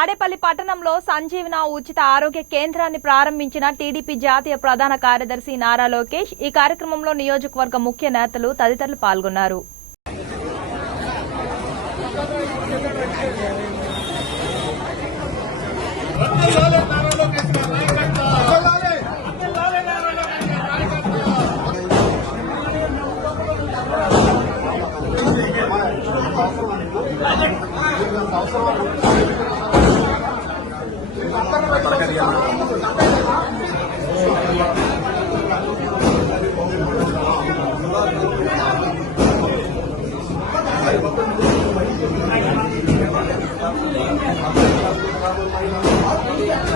తాడేపల్లి పట్టణంలో సంజీవన ఉచిత ఆరోగ్య కేంద్రాన్ని ప్రారంభించిన టీడీపీ జాతీయ ప్రధాన కార్యదర్శి నారా లోకేష్ ఈ కార్యక్రమంలో నియోజకవర్గ ముఖ్య నేతలు తదితరులు పాల్గొన్నారు. అవసరం Thank you.